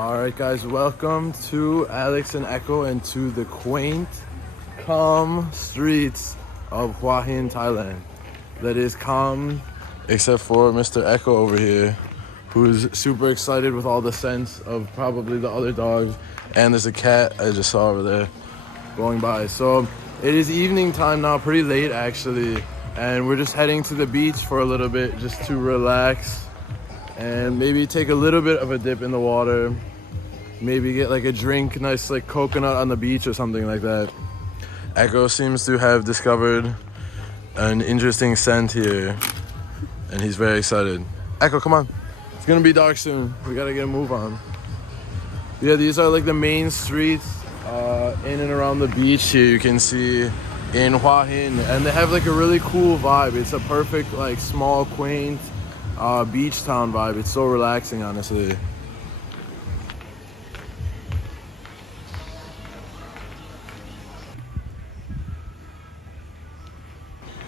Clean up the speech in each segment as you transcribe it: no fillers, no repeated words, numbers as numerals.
Alright guys, welcome to Alex and Echo and to the quaint, calm streets of Hua Hin, Thailand. That is calm, except for Mr. Echo over here, who's super excited with all the scents of probably the other dogs. And there's a cat I just saw over there going by. So it is evening time now, pretty late actually. And we're just heading to the beach for a little bit just to relax and maybe take a little bit of a dip in the water. Maybe get like a drink, nice like coconut on the beach or something like that. Echo seems to have discovered an interesting scent here and he's very excited. Echo, come on. It's gonna be dark soon. We gotta get a move on. Yeah, these are like the main streets in and around the beach here. You can see in Hua Hin, and they have like a really cool vibe. It's a perfect like small quaint beach town vibe. It's so relaxing, honestly.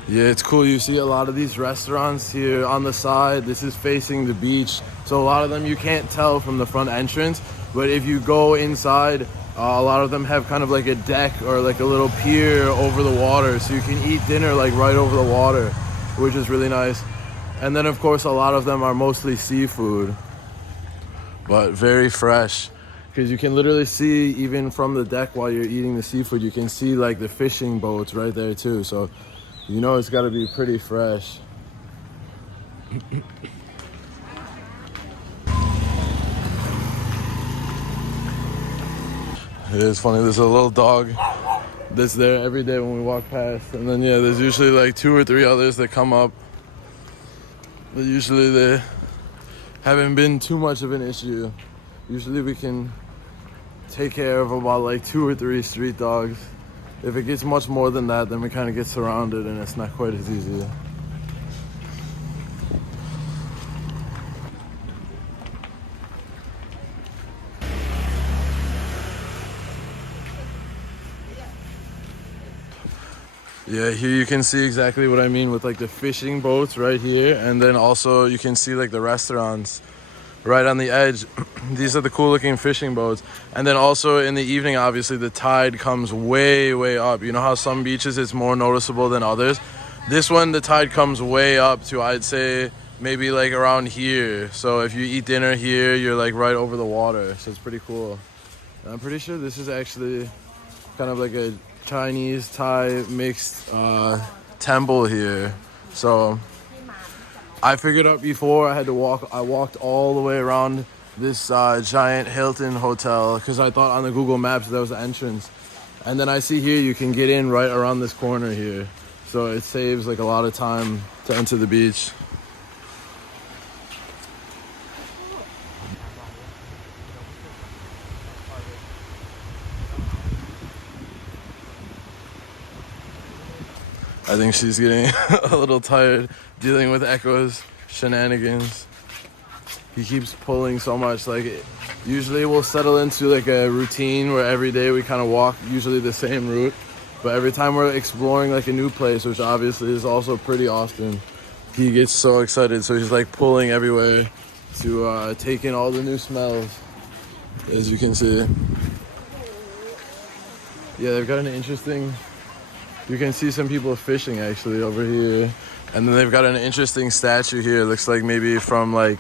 Yeah, it's cool. You see a lot of these restaurants here on the side. This is facing the beach, so a lot of them you can't tell from the front entrance, but if you go inside, a lot of them have kind of like a deck or like a little pier over the water, so you can eat dinner like right over the water, which is really nice. And then of course a lot of them are mostly seafood, but very fresh, because you can literally see even from the deck while you're eating the seafood, you can see like the fishing boats right there too, so you know it's got to be pretty fresh. It is funny, there's a little dog that's there every day when we walk past, and then yeah, there's usually like 2 or 3 others that come up, but usually they haven't been too much of an issue. Usually we can take care of about like 2 or 3 street dogs. If it gets much more than that, then we kind of get surrounded and it's not quite as easy. Yeah, here you can see exactly what I mean with like the fishing boats right here, and then also you can see like the restaurants right on the edge. These are the cool looking fishing boats. And then also in the evening, obviously the tide comes way up. You know how some beaches it's more noticeable than others? This one, the tide comes way up to, I'd say, maybe like around here. So if you eat dinner here, you're like right over the water. So it's pretty cool. And I'm pretty sure this is actually kind of like a Chinese Thai mixed temple here. So I figured out before I walked all the way around this giant Hilton hotel because I thought on the Google Maps that was the entrance. And then I see here you can get in right around this corner here. So it saves like a lot of time to enter the beach. I think she's getting a little tired dealing with Echo's shenanigans. He keeps pulling so much. Like usually we'll settle into like a routine where every day we kind of walk usually the same route, but every time we're exploring like a new place, which obviously is also pretty often, he gets so excited, so he's like pulling everywhere to take in all the new smells, as you can see. Yeah, they've got an interesting, you can see some people fishing actually over here, and then they've got an interesting statue here. It looks like maybe from like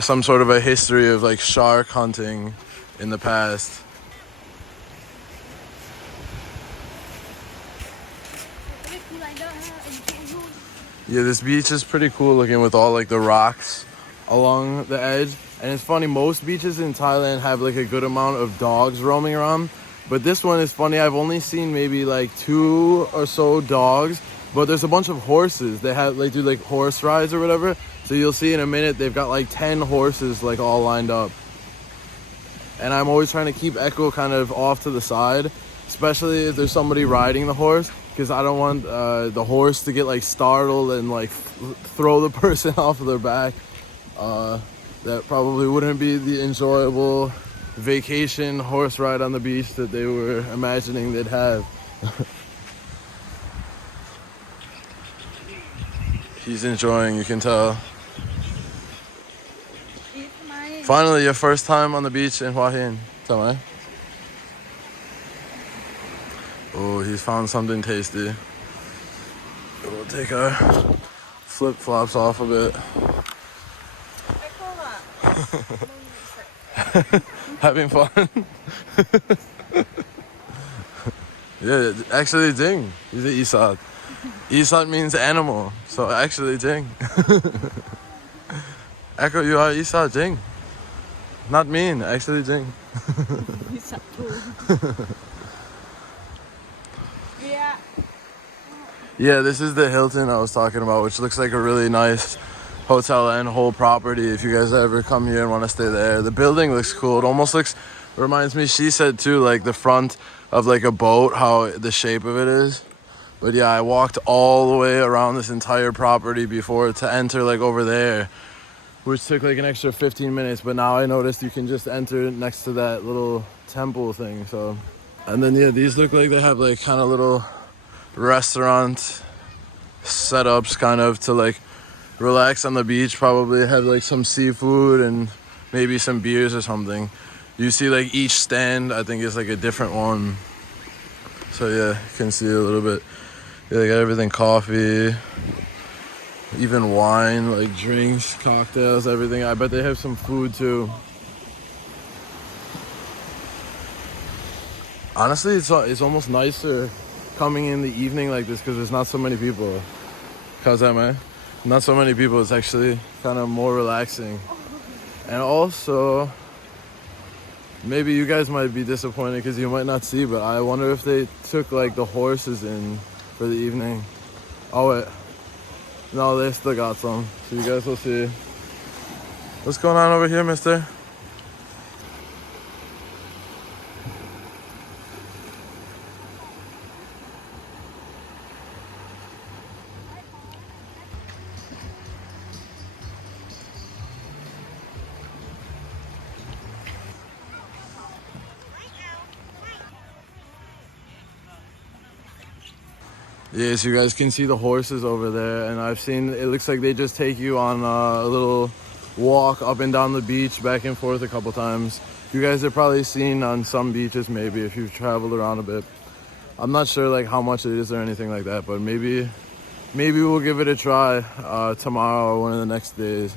some sort of a history of like shark hunting in the past. Yeah, this beach is pretty cool looking with all like the rocks along the edge. And it's funny, most beaches in Thailand have like a good amount of dogs roaming around, but this one is funny. I've only seen maybe like 2 or so dogs, but there's a bunch of horses. They do like horse rides or whatever. So you'll see in a minute, they've got like 10 horses like all lined up. And I'm always trying to keep Echo kind of off to the side, especially if there's somebody riding the horse, because I don't want the horse to get like startled and like throw the person off of their back. That probably wouldn't be the enjoyable vacation horse ride on the beach that they were imagining they'd have. He's enjoying, you can tell. Finally, your first time on the beach in Hua Hin. Tell me. Oh, he's found something tasty. We'll take our flip-flops off a bit. Having fun? Yeah, actually ding. He's an Isat. Isat means animal, so actually ding. Echo, you are Isat, ding. Not mean, actually ding. Isat too. Yeah. Yeah, this is the Hilton I was talking about, which looks like a really nice hotel and whole property if you guys ever come here and want to stay there. The building looks cool. It almost reminds me, she said too, like the front of like a boat, how the shape of it is. But yeah, I walked all the way around this entire property before to enter like over there, which took like an extra 15 minutes. But now I noticed you can just enter next to that little temple thing. So, and then yeah, these look like they have like kind of little restaurant setups kind of to like relax on the beach. Probably have like some seafood and maybe some beers or something. You see like each stand I think is like a different one. So yeah, you can see a little bit. Yeah, they got everything, coffee, even wine, like drinks, cocktails, everything. I bet they have some food too. Honestly, it's almost nicer coming in the evening like this because there's not so many people. How's that, man? Not so many people. It's actually kind of more relaxing. And also, maybe you guys might be disappointed because you might not see, but I wonder if they took like the horses in for the evening. Oh wait, no, they still got some. So you guys will see. What's going on over here, mister? Yes, you guys can see the horses over there, and I've seen, it looks like they just take you on a little walk up and down the beach, back and forth a couple times. You guys have probably seen on some beaches maybe if you've traveled around a bit. I'm not sure like how much it is or anything like that, but maybe we'll give it a try tomorrow or one of the next days.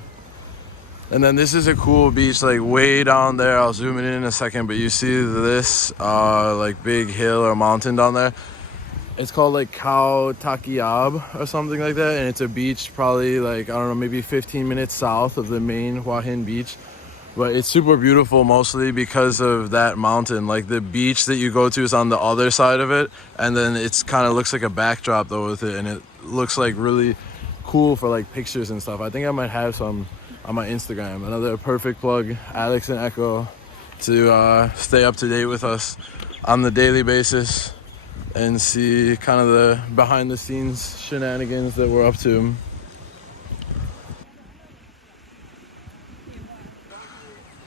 And then this is a cool beach, like way down there. I'll zoom it in a second, but you see this like big hill or mountain down there. It's called like Khao Takiab or something like that, and it's a beach probably like, I don't know, maybe 15 minutes south of the main Hua Hin beach. But it's super beautiful mostly because of that mountain. Like the beach that you go to is on the other side of it, and then it's kind of looks like a backdrop though with it, and it looks like really cool for like pictures and stuff. I think I might have some on my Instagram. Another perfect plug, Alex and Echo, to stay up to date with us on the daily basis and see kind of the behind the scenes shenanigans that we're up to.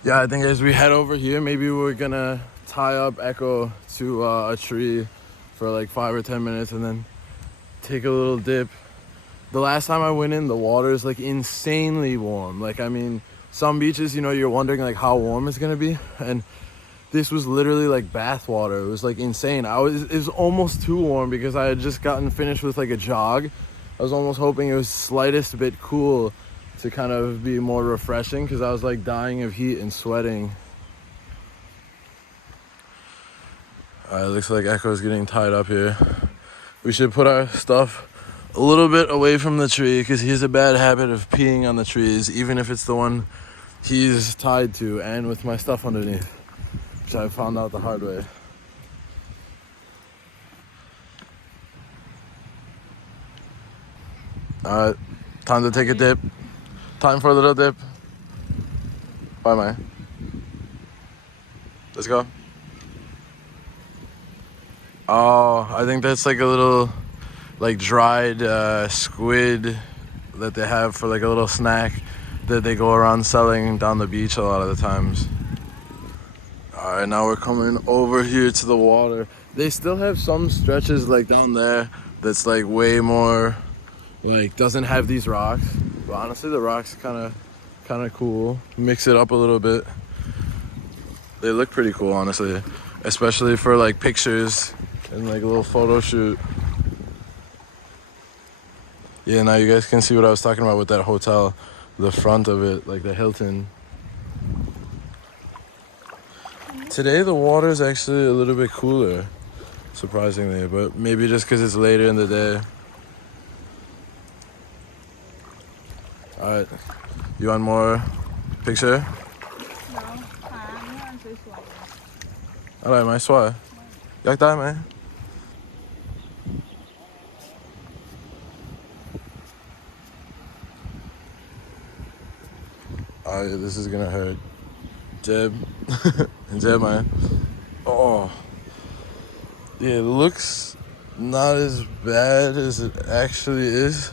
Yeah, I think as we head over here, maybe we're gonna tie up Echo to a tree for like 5 or 10 minutes and then take a little dip. The last time I went in, the water is like insanely warm. Like, I mean, some beaches, you know, you're wondering like how warm it's gonna be, and this was literally like bath water. It was like insane. It was almost too warm because I had just gotten finished with like a jog. I was almost hoping it was slightest bit cool to kind of be more refreshing because I was like dying of heat and sweating. All right, looks like Echo's getting tied up here. We should put our stuff a little bit away from the tree because he has a bad habit of peeing on the trees, even if it's the one he's tied to and with my stuff underneath, which I found out the hard way. All right, time to take a dip. Time for a little dip. Bye, man. Let's go. Oh, I think that's like a little like dried squid that they have for like a little snack that they go around selling down the beach a lot of the times. All right, now we're coming over here to the water. They still have some stretches like down there that's like way more, like doesn't have these rocks. But honestly, the rocks kind of kind of cool. Mix it up a little bit. They look pretty cool, honestly, especially for like pictures and like a little photo shoot. Yeah, now you guys can see what I was talking about with that hotel, the front of it, like the Hilton. Today the water is actually a little bit cooler, surprisingly, but maybe just because it's later in the day. All right, you want more picture? No, farang nó ăn sủi. Alright, my swag. Yak that, man. Alright, this is gonna hurt. Jeb. Jeb, man. Oh. Yeah, it looks not as bad as it actually is.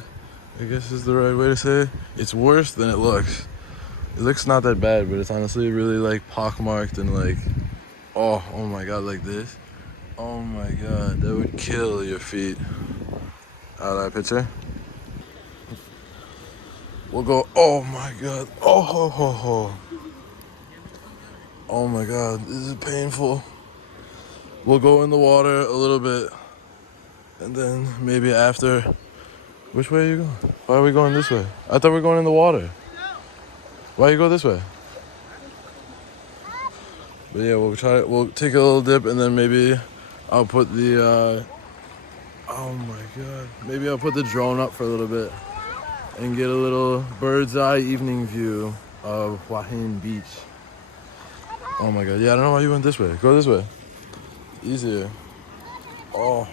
I guess is the right way to say it. It's worse than it looks. It looks not that bad, but it's honestly really like pockmarked and like, oh my god, like this. Oh my god, that would kill your feet. Alright, picture. We'll go, oh my god, oh ho ho ho. Oh my god, this is painful. We'll go in the water a little bit, and then maybe after. Which way are you going? Why are we going this way? I thought we were going in the water. Why you go this way? But yeah, we'll take a little dip, and then maybe I'll put the, oh my god. Maybe I'll put the drone up for a little bit and get a little bird's eye evening view of Hua Hin Beach. Oh my god, yeah, I don't know why you went this way. Go this way. Easier. Oh.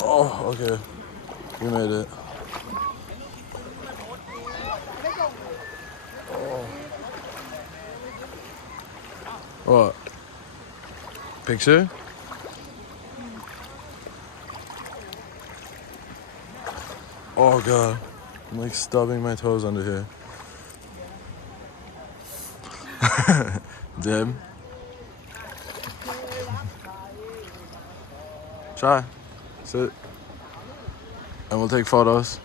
Oh, okay. We made it. Oh. What? Picture? Oh god. I'm like stubbing my toes under here. Deb? Try. Sit. And we'll take photos.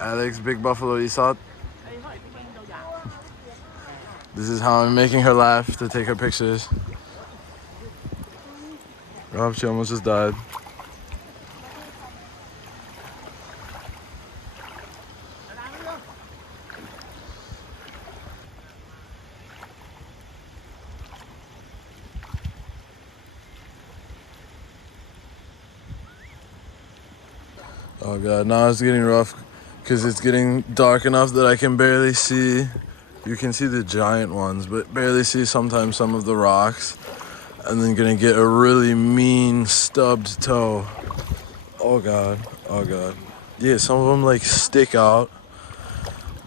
Alex, Big Buffalo Isot. This is how I'm making her laugh to take her pictures. Rob, she almost just died. Oh god, now it's getting rough because it's getting dark enough that I can barely see. You can see the giant ones, but barely see sometimes some of the rocks. And then gonna get a really mean stubbed toe. Oh god, oh god. Yeah, some of them like stick out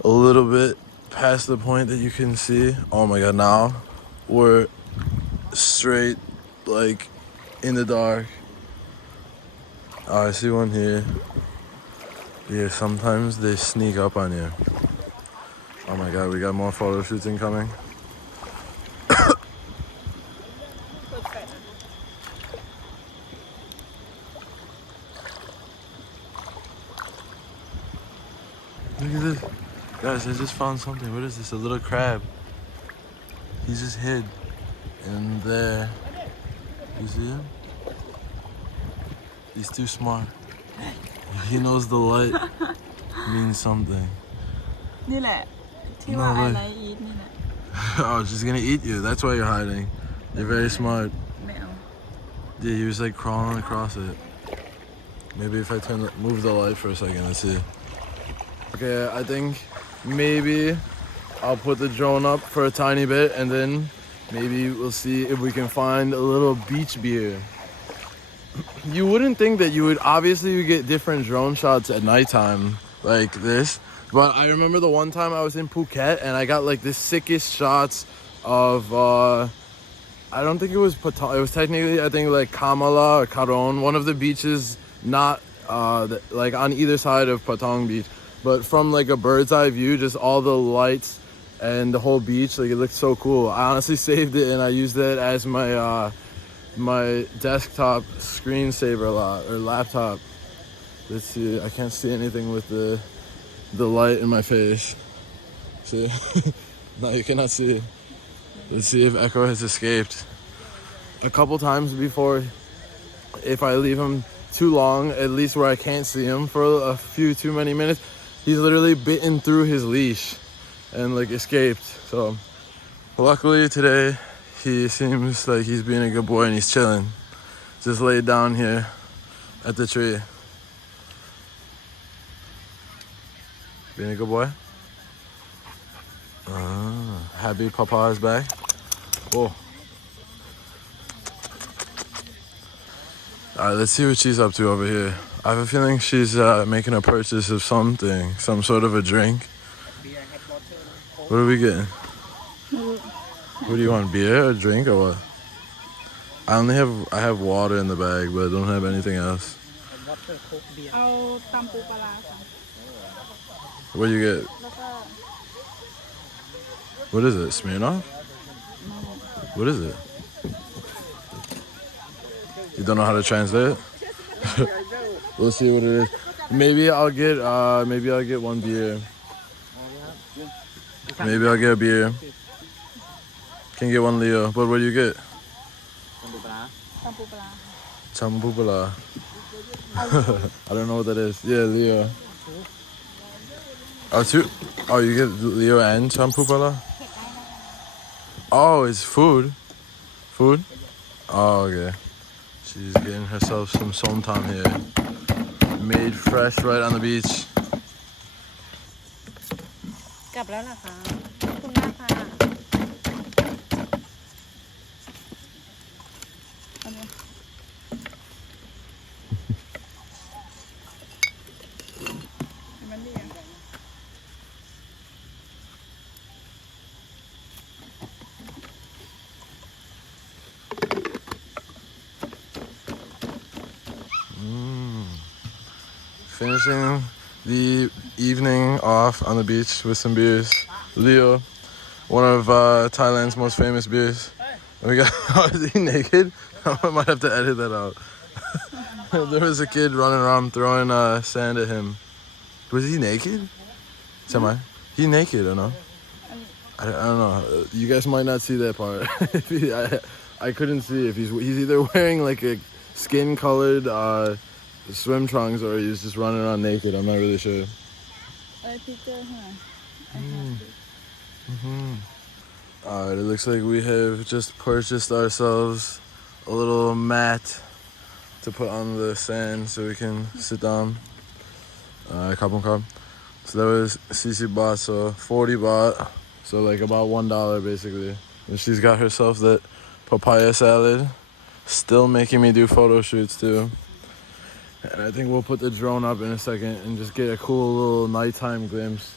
a little bit past the point that you can see. Oh my god, now we're straight like in the dark. Oh, I see one here. Yeah, sometimes they sneak up on you. Oh my god, we got more photo shoots incoming. Look at this. Guys, I just found something. What is this? A little crab. He's just hid in there. You see him? He's too smart. He knows the light means something. นี่แหละที่ว่า I like eat นี่แหละ Oh, she's gonna eat you. That's why you're hiding. You're very smart. ไม่เอา Yeah, he was like crawling across it. Maybe if I move the light for a second, let's see. Okay, I think maybe I'll put the drone up for a tiny bit, and then maybe we'll see if we can find a little beach beer. You wouldn't think that you would, obviously you get different drone shots at nighttime like this, but I remember the one time I was in Phuket and I got like the sickest shots of, I don't think it was Pattaya, it was technically I think like Kamala or Karon, one of the beaches not like on either side of Patong Beach, but from like a bird's eye view, just all the lights and the whole beach, like it looked so cool. I honestly saved it and I used it as my desktop screensaver a lot, or laptop. Let's see, I can't see anything with the the light in my face. See? No, you cannot see. Let's see if Echo has escaped. A couple times before, if I leave him too long, at least where I can't see him for a few too many minutes, he's literally bitten through his leash and like escaped. So luckily today he seems like he's being a good boy and he's chilling. Just laid down here at the tree. Being a good boy. Happy Papa's back. Oh. Alright, let's see what she's up to over here. I have a feeling she's making a purchase of something, some sort of a drink. What are we getting? What do you want, beer or drink or what? I have water in the bag, but I don't have anything else. เอาตำปูปลาร้าค่ะ What do you get? แล้วก็ What is it? Smirnoff? What is it? You don't know how to translate it? We'll see what it is. Maybe I'll get one beer. Maybe I'll get a beer. Can get one Leo. But what do you get? ตำปูปลาร้า Champupala. I don't know what that is. Yeah, Leo. Oh, you get Leo and Champupala? Oh, it's food. Food? Oh, okay. She's getting herself some somtam here. Made fresh right on the beach. กลับแล้วล่ะค่ะขอบคุณมากค่ะอันนี้ มันดีอ่ะ Finishing the evening off on the beach with some beers. Leo, one of Thailand's most famous beers. And we got, oh, is he naked? I might have to edit that out. There was a kid running around throwing sand at him. Was he naked? Semi. He naked or no? I don't know. You guys might not see that part. I couldn't see if he's either wearing like a skin-colored swim trunks or he's just running around naked. I'm not really sure. อะไรพิเจอร์ค่ะ Alright, it looks like we have just purchased ourselves a little mat to put on the sand so we can sit down. Kapun kap. So that was 60 baht, so 40 baht. So like about $1 basically. And she's got herself that papaya salad. Still making me do photo shoots too. And I think we'll put the drone up in a second and just get a cool little nighttime glimpse.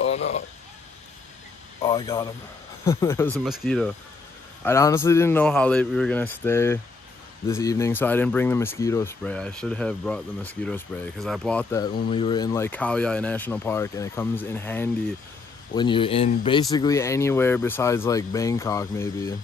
Oh no. Oh, I got him. There was a mosquito. I honestly didn't know how late we were gonna stay this evening, so I didn't bring the mosquito spray. I should have brought the mosquito spray because I bought that when we were in like Khao Yai National Park, and it comes in handy when you're in basically anywhere besides like Bangkok maybe.